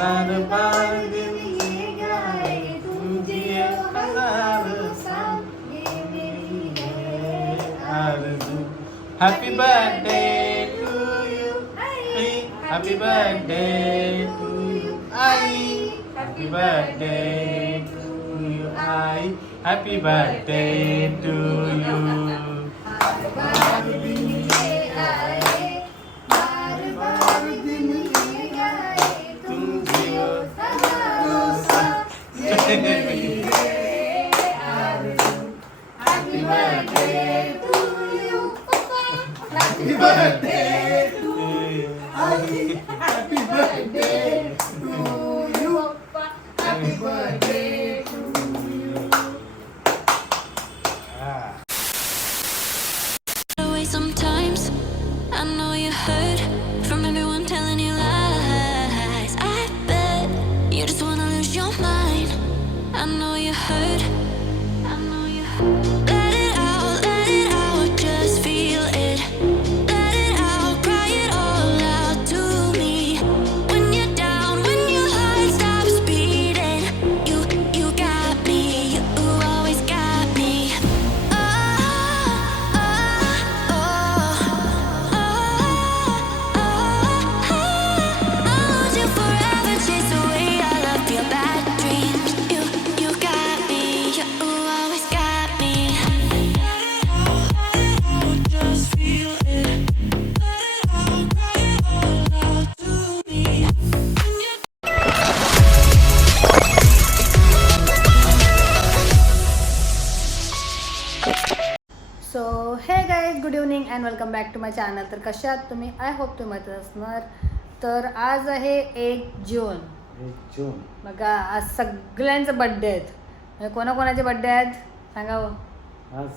बार बार दिन ये गाए तुझे हजार साल ये मेरी है आरज़ू happy birthday to you happy birthday to you I happy birthday to you I happy birthday to you Amen. hurt welcome back to my channel तर कशा आहात तुम्ही? आय होप तुम्ही मत असणार. तर आज आहे एक जून. जून. बघा आज सगळ्यांचे बड्डे आहेत. म्हणजे कोणाकोणाचे बड्डे आहेत? सांगा हो. आज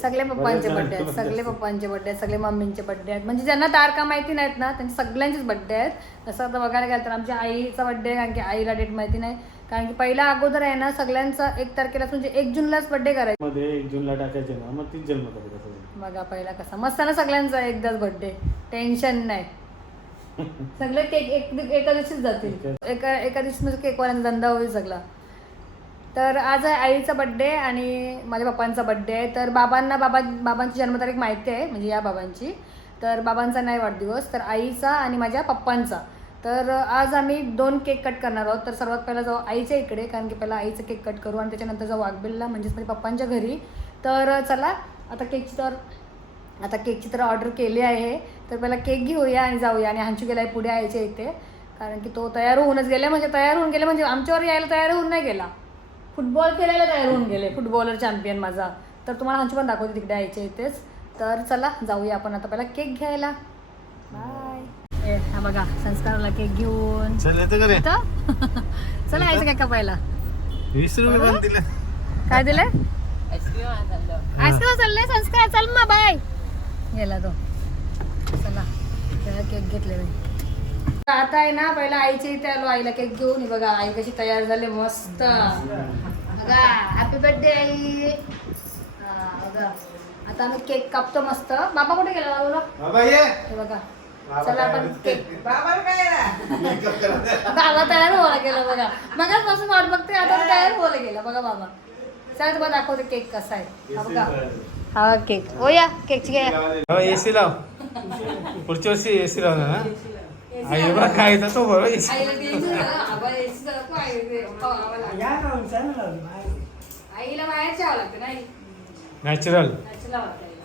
सगळे पप्पांचे बड्डे आहेत सगळे पप्पांचे बड्डे आहेत सगळे मम्मींचे बड्डे आहेत. म्हणजे ज्यांना तारखा माहिती नाहीत ना त्यांचे सगळ्यांचेच बड्डे आहेत. जसं आता बघायला गेलं तर आमच्या आईचा बड्डे आहे कारण की आईला डेट माहिती नाही. कारण की पहिला अगोदर आहे ना सगळ्यांचा एक तारखेला म्हणजे एक जूनलाच बड्डे करायचा. मध्ये एक जूनला टाकायचे ना मग तीच जन्म. बघा पहिला कसा मस्त ना सगळ्यांचा एकदाच बर्थडे टेन्शन नाही. सगळे केक एक एका दिवशीच जातील. एका एका दिवशी म्हणजे केकवाल्यांचा धंदा होईल सगळा. तर आज आहे आईचा बड्डे आणि माझ्या पप्पांचा बड्डे आहे. तर बाबांना बाबा बाबांची जन्मतारीख माहिती आहे म्हणजे या बाबांची. तर बाबांचा नाही वाढदिवस तर आईचा आणि माझ्या पप्पांचा. तर आज आम्ही दोन केक कट करणार आहोत. तर सर्वात पहिला जाऊ आईच्या इकडे कारण की पहिला आईचं केक कट करू आणि त्याच्यानंतर जाऊ वाघबिलला म्हणजेच माझ्या पप्पांच्या घरी. तर चला आता केकची तर आता केकची तर ऑर्डर केली आहे. तर पहिला केक घेऊया आणि जाऊया. आणि हांचू गेला पुढे आईच्या इथे कारण की तो तयार होऊनच गेला म्हणजे तयार होऊन गेले म्हणजे आमच्यावर यायला तयार होऊन नाही गेला. फुटबॉल खेळायला तयार होऊन गेले. फुटबॉलर चॅम्पियन माझा. तर तुम्हाला हांचू पण दाखवते तिकडे यायचे इथेच. तर चला जाऊया आपण आता पहिला केक घ्यायला. बाय ए हा बघा संस्कारला केक घेऊन. चल का यायचं काय कापायला? वीस रुपये काय दिलंय आईस्क्रीम चाललंय संस्कार चल ना बाय गेला तो. चला त्याला केक घेतले मी. आता आहे ना पहिला आईच्या इथे आलो आईला केक घेऊन. हे बघा आई कशी तयार झाली मस्त. बघा हॅपी बर्थडे आई. हा, बघा. आता आम्ही केक कापतो मस्त. बाबा कुठे गेला बाबा? बाबा ये. हे बघा चला आपण केक बाबा तयार व्हायला गेला बघा. मगाचपासून वाट बघते आता तयार व्हायला गेला बघा बाबा. चला तुम्हाला दाखवते केक कसा आहे. हा बघा. हा केक हो या. केकची हो एसी लाव. पुढच्या वर्षी एसी लावणार ना काय बरोबर एसी आईला बाहेर यावं लागतं नाही नॅचरल नॅचरल वाटतं आईला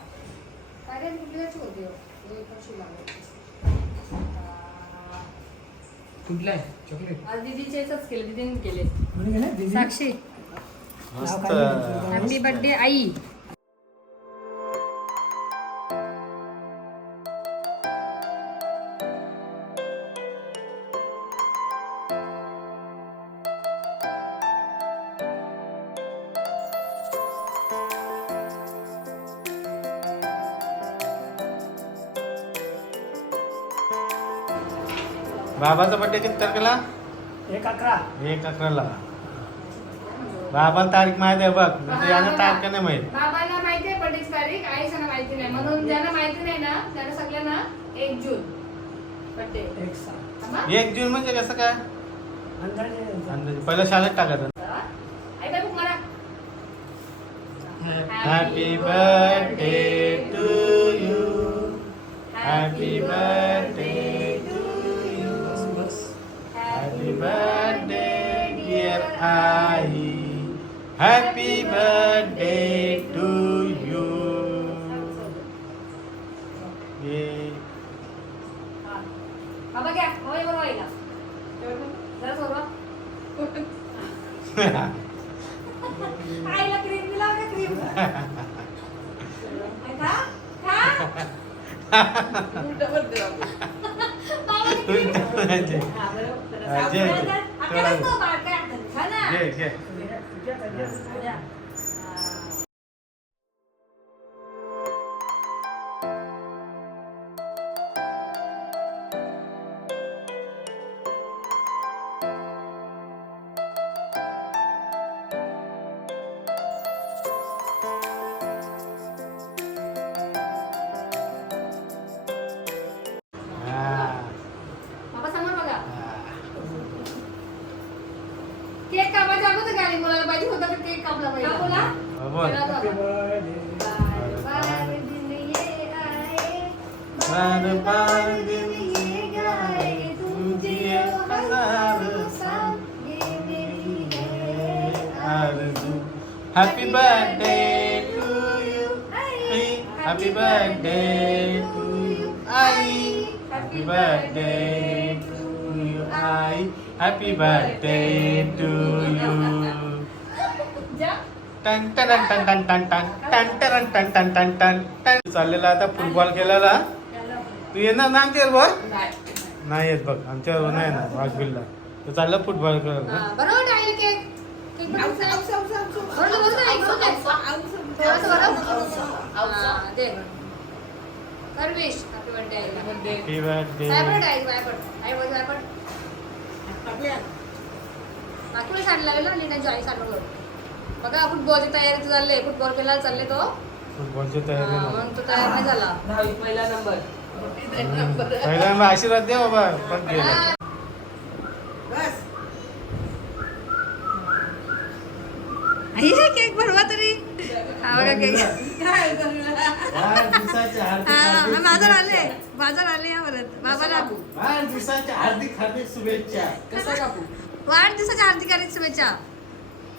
काय रे, कुठली याची होती हो? हे पण लागलं. कुठला आहे? चॉकलेट. आज दीदीचे याचंच केले दीदीने केले. साक्षी. हॅपी बर्थडे आई. बाबाचा बड्डे किती तारखेला? एक अकरा. एक अकराला. बाबाला तारीख माहिती आहे बघ. म्हणजे यांना तारखा नाही माहीत. बाबांना माहिती आहे बर्थडेची तारीख आईचं माहिती नाही. म्हणून ज्यांना माहिती नाही ना त्यांना सगळ्यांना एक जून. बर्थडे एक सात थांबा. एक जून म्हणजे कसं काय? अंदाजे अंदाजे. पहिला शाळेत टाकायचं आई बाई मारा. Happy birthday to you happy birthday I happy birthday to you आईला क्रीम दिला का क्रीम खा खा. होता तर केक कापला पाहिजे बोला हो, बोल. चला हॅपी बाबा. बर्थडे बार बार दिन ये आए बार बार दिन ये गाए, तुम जियो हजारों साल, ये मेरी है आरज़ू happy birthday to you happy birthday to you I happy birthday to you आई हैप्पी बर्थडे टू यू जा टन टन टन टन टन टन टन टन टन टन टन टन टन चाललेला आता फुटबॉल खेळायला तू येणार ना आमच्यावर नाही येत बघ आमच्यावर नाही येणार वाघबिलला तो चालला फुटबॉल खेळायला बघा फुटबॉलची तयारी चालली फुटबॉल खेळायला चालले तो. फुटबॉलची तयारी नाही. म्हणून तो तयार नाही झाला. पहिला नंबर. पहिल्यांदा आशीर्वाद दे बाबा. पण गेला हा, बस. आई हे केक भरवा तरी. हा बघा केक. काय हार्दिक हा हार्दिक बाजार आले. शुभेच्छा. बाजार आले या परत. बाबाला. वाढदिवसाच्या हार्दिक हार्दिक शुभेच्छा. कसं कापू वाढदिवसाच्या हार्दिक हार्दिक शुभेच्छा.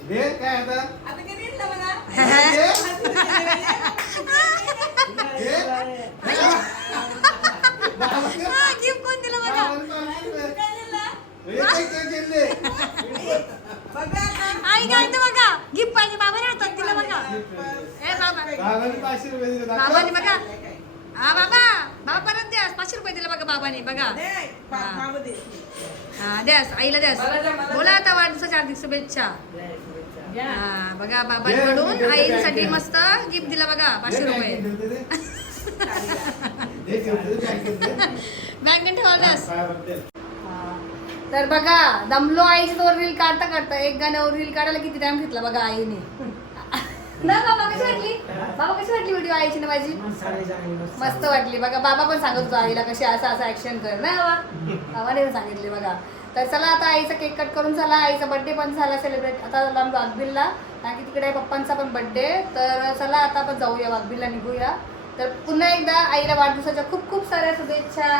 दे क्या है था अभी के नहीं लगा दे गिव कौन दिला बना आई काय तर बघा गिफ्ट पाहिजे बाबा राहतात तिला बघा ए बाबा बाबाने बघा हा बाबा बाबा परत द्या पाचशे रुपये दिला बघा बाबाने बघा हा द्यास आईला द्यास बोला आता वाढदिवसाच्या हार्दिक शुभेच्छा हा बघा बाबांकडून आईसाठी मस्त गिफ्ट दिला बघा पाचशे रुपये? बँकेत ठेवल्यास. तर बघा दमलो आईची तो रील काढता काढता एक गाण्यावर रील काढायला किती टाइम घेतला बघा आईने. ना बाबा कशी वाटली? बाबा कशी वाटली व्हिडिओ आईची ना माझी? मस्त वाटली. बघा बाबा पण सांगत होतो आईला कशी असं असं ऍक्शन कर. ना बाबा? बाबाने सांगितले बघा. तर चला आता आईचा केक कट करून झाला आईचा बर्थडे पण झाला सेलिब्रेट आता झाला वाघबिलला. कारण की तिकडे पप्पांचा पण बर्थडे तर चला आता आपण जाऊया वाघबिलला निघूया. तर पुन्हा एकदा आईला वाढदिवसाच्या खूप खूप साऱ्या शुभेच्छा.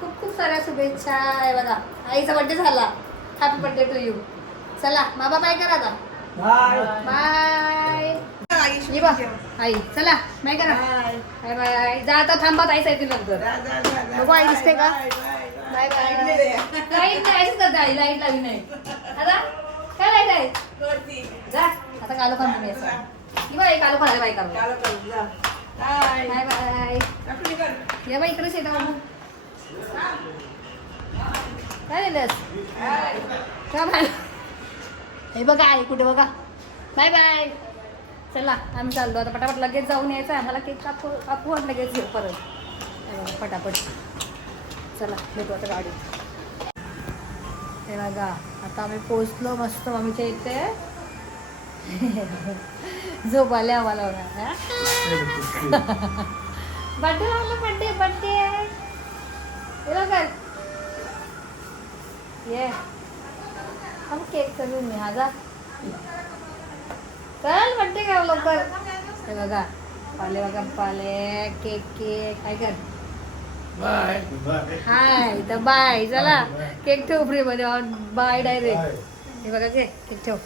खूप खूप साऱ्या शुभेच्छा. आहे बघा आईचा बर्थडे झाला. हॅपी बर्थडे टू यू चला बाबा बाय करा आता. बाय बाय आई, ये बा आई. चला बाय करा. बाय. बाय बाय जा आता थांबा आईच येतील नंतर. जा, जा, जा, जा. बघू आई दिसते का? Bye, bye. लाइट नाही. लाइट आता? काय लाइट आहे. जा. आता कालो खान तुम्ही असं ये बाई कालो खायला बाय. या बाई इकडेच येतं बाबू. काय दिलंस बाय. का बाय हे बघा आई कुठे बघा. बाय बाय चला आम्ही चाललो. आता पटापट लगेच जाऊन यायचं. आहे आम्हाला केक कापू कापू लगेच येऊ परत. पटापट. चला भेटू आता गाडी हे बघा आता आम्ही पोचलो मस्त मम्मीच्या इथे. झोप आले आम्हाला बघा बड्डे आला बड्डे बड्डे. हे बघा. ये. हम केक करून मी चल म्हणते का लवकर. हे बघा पाले बघा पाले केक केक. काय कर? बाय हाय तर बाय चला केक ठेव फ्री मध्ये. बाय डायरेक्ट हे बघा के केक ठेव.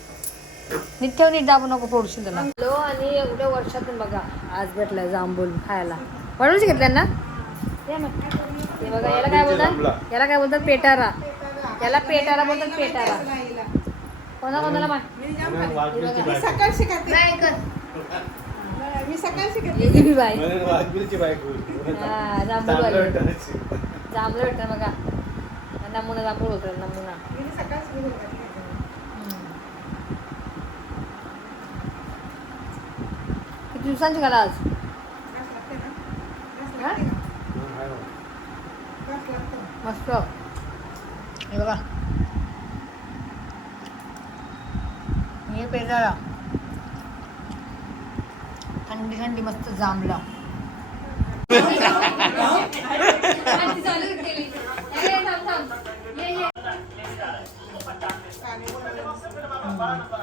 नीट ठेव नीट दाबू नको फोडशील त्याला. हॅलो आणि एवढ्या वर्षातून बघा आज भेटलाय जांभूल खायला. वडूनच घेतल्या ना हे बघा याला काय बोलतात? याला काय बोलतात? पेटारा. याला पेटारा बोलतात पेटारा. कोणा कोणाला माहीत? नाही कर. मी. हा, जांभूळ वाली. जांभूळ बघा. नमुना जांभूळ नमुना. मी सकाळची. किती दिवसांची घाला आज? मस्त. हे बघा. हे पेजाळा थंडी थंडी मस्त जांभला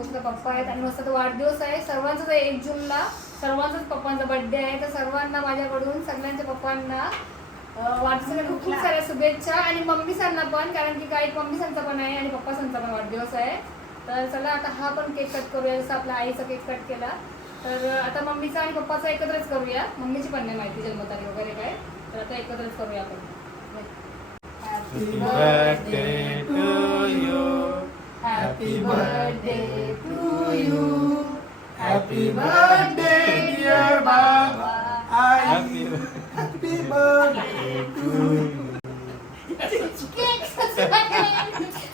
मोस्टला पप्पा आहेत आणि मस्त वाढदिवस आहे. सर्वांचाच एक जूनला सर्वांचाच पप्पांचा बर्थडे आहे. तर सर्वांना माझ्याकडून सगळ्यांच्या पप्पांना वाढदिवसाला खूप खूप साऱ्या शुभेच्छा आणि मम्मी सांना पण कारण की काही मम्मी सांचा पण आहे आणि पप्पा सांचा पण वाढदिवस आहे. तर चला आता हा पण केक कट करूया. जसं आपल्या आईचा केक कट केला. तर आता मम्मीचा आणि पप्पाचा एकत्रच करूया. मम्मीची पण नाही माहिती जन्मतारीख वगैरे काय. तर आता एकत्रच करूया आपण. Happy birthday to you. Happy birthday to you. Happy birthday, dear Baba. Happy happy birthday to you.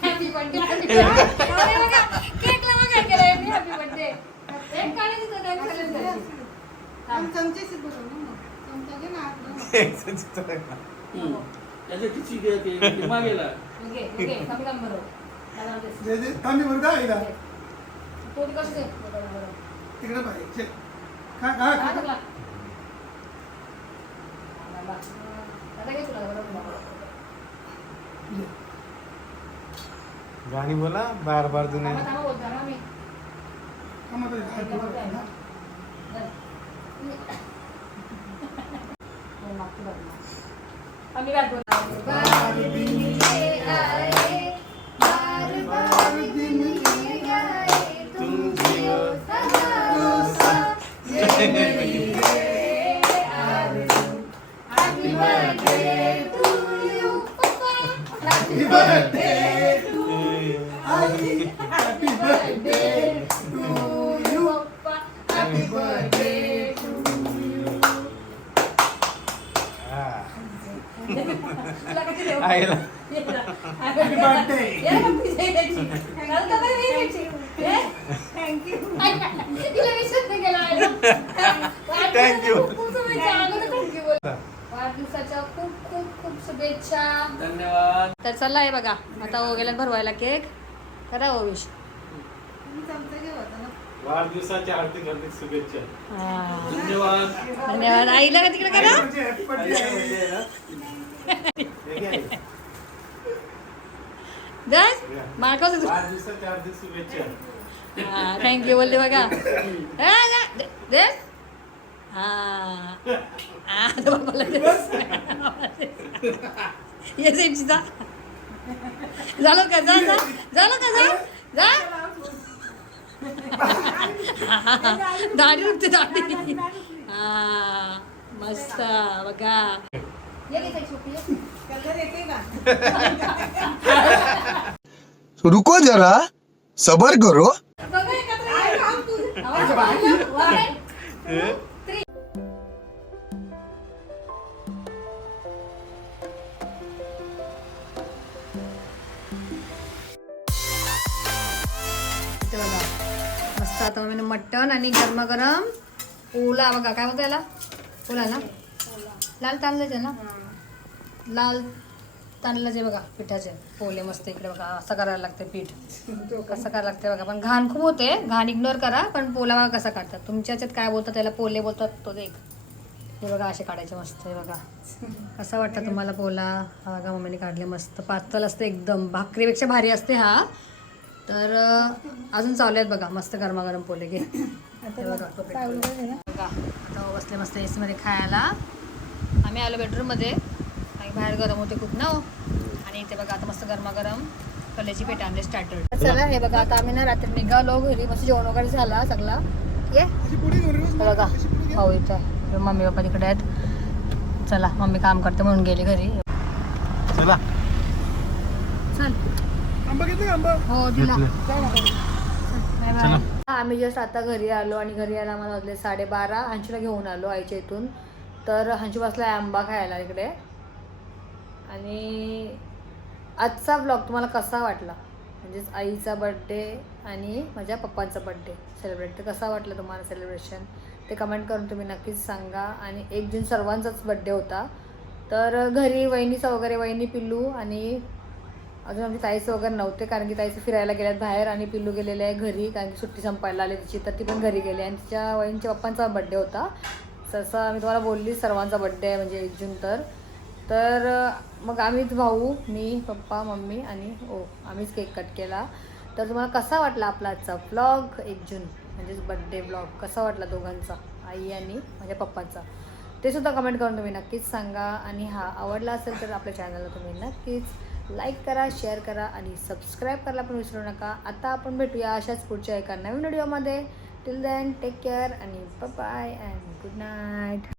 Happy birthday केकला बघा केलंय मी एक काढायची एक challenge करायची. आम्ही चमच्याशीच बोलवलं ना. चमचा घे ना आतला. त्याच्या किती गे- ते किमा गेला ओके ओके कमी काम बरोबर बरोबर, बरोबर. तिकडे पाहिजे हा. गाणी बोला बार बार जुने थांबा, बोल. वाढदिवसाच्या खूप खूप खूप शुभेच्छा. धन्यवाद. तर चला आहे बघा आता हो गेला भरवायला केक. करा हो विश. तुम्ही चमचा घे होता ना. वाढदिवसाच्या हार्दिक हार्दिक शुभेच्छा. धन्यवाद. धन्यवाद. आईला का तिकडे करा? घे. दस मार्कस वाढदिवसाच्या हार्दिक शुभेच्छा. हा थँक्यू बोलले बघा. हा, जा. दे- देस हा. आता बाबाला दे. ये झालं का? जा जा. झालं का? जा. जा. दाढी उठते दाढी. हा मस्त बघा. रुको जरा. सबर करो. मस्त आता मी मटण आणि गरमागरम ओला. बघा काय म्हणतो याला? ओला ना? लाल तांदळाचे ना? लाल तांदळाचे बघा पिठाचे पोले मस्त इकडे बघा असं करायला लागते पीठ. कसं करायला लागते बघा. पण घाण खूप होते घाण इग्नोर करा पण पोला बघा कसा काढतात. तुमच्या ह्याच्यात काय बोलतात त्याला पोले बोलतात तो देख. हे बघा असे काढायचे मस्त हे बघा. कसा वाटतं तुम्हाला पोला? हा बघा मम्मीने काढले मस्त. पातळ असते एकदम. भाकरीपेक्षा भारी असते हा. तर अजून चालू आहेत बघा मस्त गरमागरम पोले. घे. बघा आता बसले मस्त एसीमध्ये खायला. आम्ही आलो बेडरूममध्ये बाहेर गरम होते खूप ना हो. आणि इथे बघा आता मस्त गरमागरम कलेची पेट आणले स्टार्टर चला हे बघा आता आम्ही ना रात्री निघालो घरी. मस्त जेवण वगैरे झाला सगळा. ये. हे बघा. भाऊ इथे आहे. मम्मी पप्पा तिकडे आहेत. चला मम्मी काम करते म्हणून गेली घरी. चला. चल. आंबा घेतला का आंबा? हो दिला. आम्ही जस्ट आता घरी आलो आणि घरी यायला आम्हाला वाजले साडेबारा. हंशूला घेऊन आलो आईच्या इथून. तर हंशू बसला आंबा खायला इकडे. आणि आजचा ब्लॉग तुम्हाला कसा वाटला? म्हणजेच आईचा बड्डे आणि माझ्या पप्पांचा बड्डे सेलिब्रेट तर कसा वाटला तुम्हाला सेलिब्रेशन ते कमेंट करून तुम्ही नक्कीच सांगा. आणि एक जून सर्वांचाच बड्डे होता. तर घरी वहिनीचा वगैरे वहिनी पिल्लू आणि अजून आमची ताईचं वगैरे नव्हते कारण की ताईचं फिरायला गेल्यात बाहेर आणि पिल्लू गेलेले आहे घरी कारण की सुट्टी संपायला आली तिची तर ती पण घरी गेली. आणि तिच्या वहिनीच्या पप्पांचा बड्डे होता. तसं मी तुम्हाला बोलली सर्वांचा बड्डे आहे म्हणजे एक जून तर. तर मग आम्हीच भाऊ मी पप्पा मम्मी आणि ओ आम्हीच केक कट केला. तर तुम्हाला कसा वाटला आपला आजचा ब्लॉग एक जून? म्हणजेच बड्डे ब्लॉग कसा वाटला दोघांचा? आई आणि माझ्या पप्पांचा? ते सुद्धा कमेंट करून तुम्ही नक्कीच सांगा. आणि हा आवडला असेल तर आपल्या चॅनलला तुम्ही नक्कीच लाईक करा शेअर करा आणि सबस्क्राईब करायला पण विसरू नका. आता आपण भेटूया अशाच पुढच्या एका नवीन व्हिडिओमध्ये टिल दॅन टेक केअर आणि बाय अँड गुड नाईट